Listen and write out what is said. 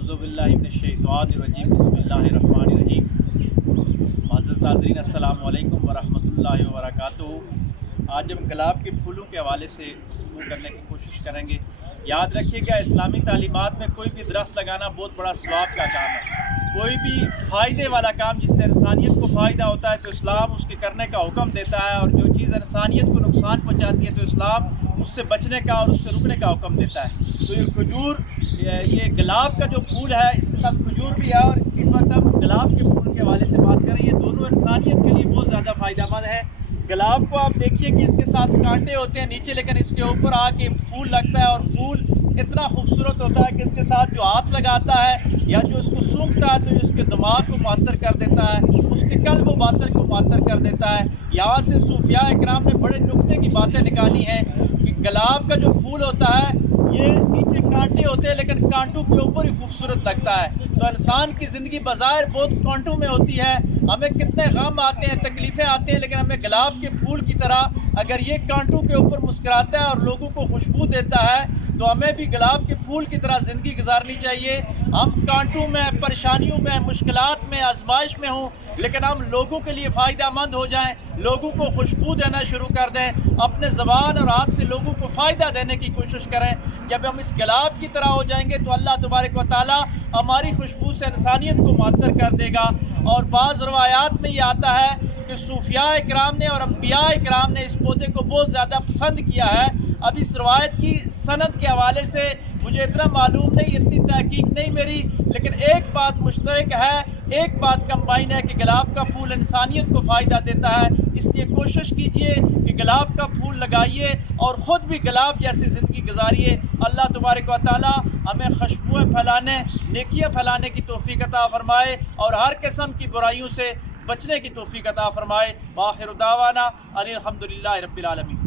اعوذ باللہ من الشیطان الرجیم بسم اللہ الرحمن الرحیم۔ معزز ناظرین السلام علیکم ورحمۃ اللہ وبرکاتہ۔ آج ہم گلاب کے پھولوں کے حوالے سے گفتگو کرنے کی کوشش کریں گے۔ یاد رکھیے گا اسلامی تعلیمات میں کوئی بھی درخت لگانا بہت بڑا ثواب کا کام ہے، کوئی بھی فائدے والا کام جس سے انسانیت کو فائدہ ہوتا ہے تو اسلام اس کے کرنے کا حکم دیتا ہے، اور جو چیز انسانیت کو نقصان پہنچاتی ہے تو اسلام اس سے بچنے کا اور اس سے رکنے کا حکم دیتا ہے۔ تو یہ کھجور، یہ گلاب کا جو پھول ہے اس کے ساتھ کھجور بھی ہے، اور اس وقت ہم گلاب کے پھول کے حوالے سے بات کریں۔ یہ دونوں انسانیت کے لیے بہت زیادہ فائدہ مند ہے۔ گلاب کو آپ دیکھیے کہ اس کے ساتھ کانٹے ہوتے ہیں نیچے، لیکن اس کے اوپر آ کے پھول لگتا ہے، اور پھول اتنا خوبصورت ہوتا ہے کہ اس کے ساتھ جو ہاتھ لگاتا ہے یا جو اس کو سونگھتا ہے تو اس کے دماغ کو معطر کر دیتا ہے، اس کے قلب و باطن کو معطر کر دیتا ہے۔ یہاں سے صوفیاء اکرام نے بڑے نکتے کی باتیں نکالی ہیں کہ گلاب کا جو پھول ہوتا ہے یہ نیچے کانٹے ہوتے ہیں لیکن کانٹوں کے اوپر ہی خوبصورت لگتا ہے۔ تو انسان کی زندگی بظاہر بہت کانٹوں میں ہوتی ہے، ہمیں کتنے غم آتے ہیں، تکلیفیں آتے ہیں، لیکن ہمیں گلاب کے پھول کی طرح اگر یہ کانٹوں کے اوپر مسکراتا ہے اور لوگوں کو خوشبو دیتا ہے تو ہمیں بھی گلاب کے پھول کی طرح زندگی گزارنی چاہیے۔ ہم کانٹوں میں، پریشانیوں میں، مشکلات میں، آزمائش میں ہوں، لیکن ہم لوگوں کے لیے فائدہ مند ہو جائیں، لوگوں کو خوشبو دینا شروع کر دیں، اپنے زبان اور ہاتھ سے لوگوں کو فائدہ دینے کی کوشش کریں۔ جب ہم اس گلاب کی طرح ہو جائیں گے تو اللہ تبارک و تعالیٰ ہماری خوشبو سے انسانیت کو معطر کر دے گا۔ اور بعض روایات میں یہ آتا ہے کہ صوفیاء اکرام نے اور انبیاء اکرام نے اس پودے کو بہت زیادہ پسند کیا ہے۔ اب اس روایت کی سند کے حوالے سے مجھے اتنا معلوم نہیں، اتنی تحقیق نہیں میری، لیکن ایک بات مشترک ہے، ایک بات کمبائن ہے کہ گلاب کا پھول انسانیت کو فائدہ دیتا ہے۔ اس لیے کوشش کیجئے کہ گلاب کا پھول لگائیے اور خود بھی گلاب جیسی زندگی گزاریے۔ اللہ تبارک و تعالی ہمیں خوشبوئیں پھیلانے، نیکیاں پھیلانے کی توفیق عطا فرمائے اور ہر قسم کی برائیوں سے بچنے کی توفیق عطا فرمائے۔ وآخر دعوانا ان الحمدللہ رب العالمین۔